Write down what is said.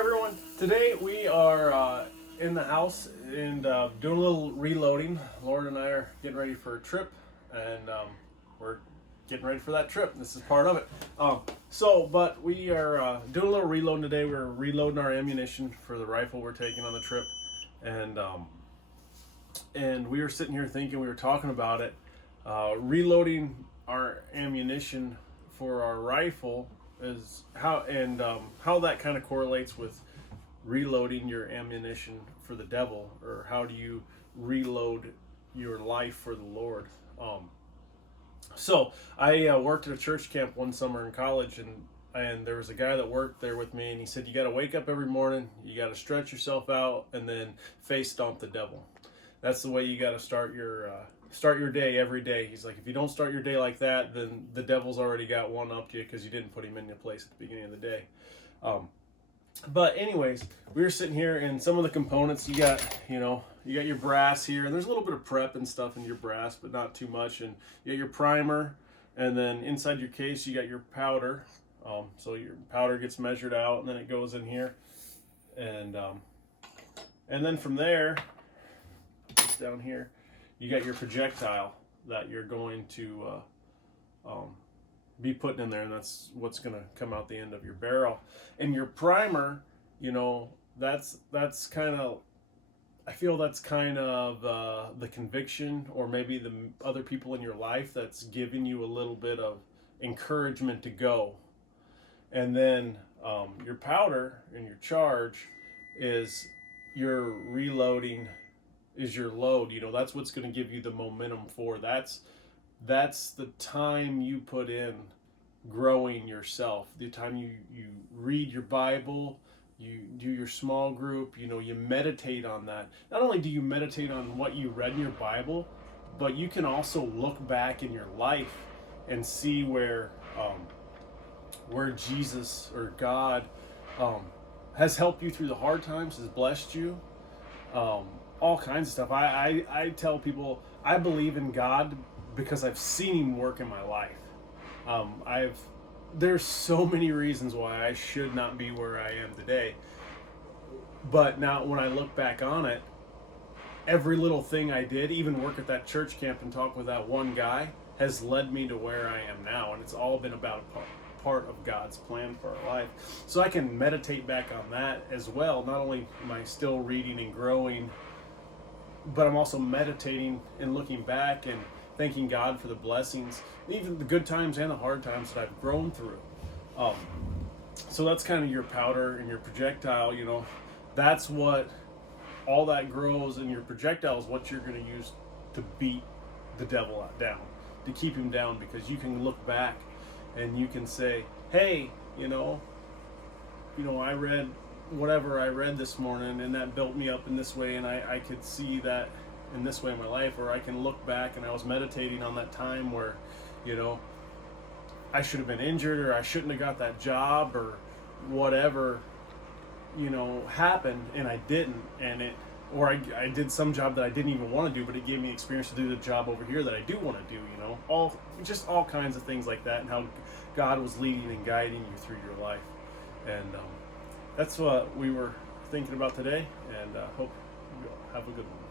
everyone. Today we are in the house and doing a little reloading. Lauren and I are getting ready for a trip, and we're getting ready for that trip. This is part of it. But we are doing a little reloading today. We're reloading our ammunition for the rifle we're taking on the trip, and we were sitting here thinking, we were talking about it, reloading our ammunition for our rifle is how that kind of correlates with reloading your ammunition for the devil, or how do you reload your life for the Lord. So I worked at a church camp one summer in college, and there was a guy that worked there with me, and he said, you got to wake up every morning, you got to stretch yourself out, and then face stomp the devil. That's the way you got to start your day every day. He's like, if you don't start your day like that, then the devil's already got one up to you because you didn't put him in your place at the beginning of the day. But anyways, we were sitting here, and some of the components, you got your brass here, and there's a little bit of prep and stuff in your brass, but not too much. And you got your primer, and then inside your case, you got your powder. So your powder gets measured out, and then it goes in here, and then from there, down here, you got your projectile that you're going to be putting in there, and that's what's going to come out the end of your barrel. And your primer, that's kind of, I feel that's kind of the conviction, or maybe the other people in your life that's giving you a little bit of encouragement to go. And then your powder and your charge is your reloading, is your load. That's what's going to give you the momentum for that's the time you put in growing yourself, the time you read your Bible, you do your small group, you meditate on that. Not only do you meditate on what you read in your Bible, but you can also look back in your life and see where Jesus or God has helped you through the hard times, has blessed you, all kinds of stuff. I tell people I believe in God because I've seen him work in my life. There's so many reasons why I should not be where I am today. But now when I look back on it, every little thing I did, even work at that church camp and talk with that one guy, has led me to where I am now. And it's all been about a part of God's plan for our life. So I can meditate back on that as well. Not only am I still reading and growing, but I'm also meditating and looking back and thanking God for the blessings, even the good times and the hard times that I've grown through. So that's kind of your powder and your projectile. That's what all that grows, and your projectile is what you're going to use to beat the devil down, to keep him down, because you can look back and you can say, hey, I read whatever I read this morning, and that built me up in this way, and I could see that in this way in my life. Or I can look back and I was meditating on that time where, I should have been injured, or I shouldn't have got that job, or whatever, happened, and I didn't, or I did some job that I didn't even want to do, but it gave me experience to do the job over here that I do want to do, all kinds of things like that, and how God was leading and guiding you through your life. And that's what we were thinking about today, and hope you have a good one.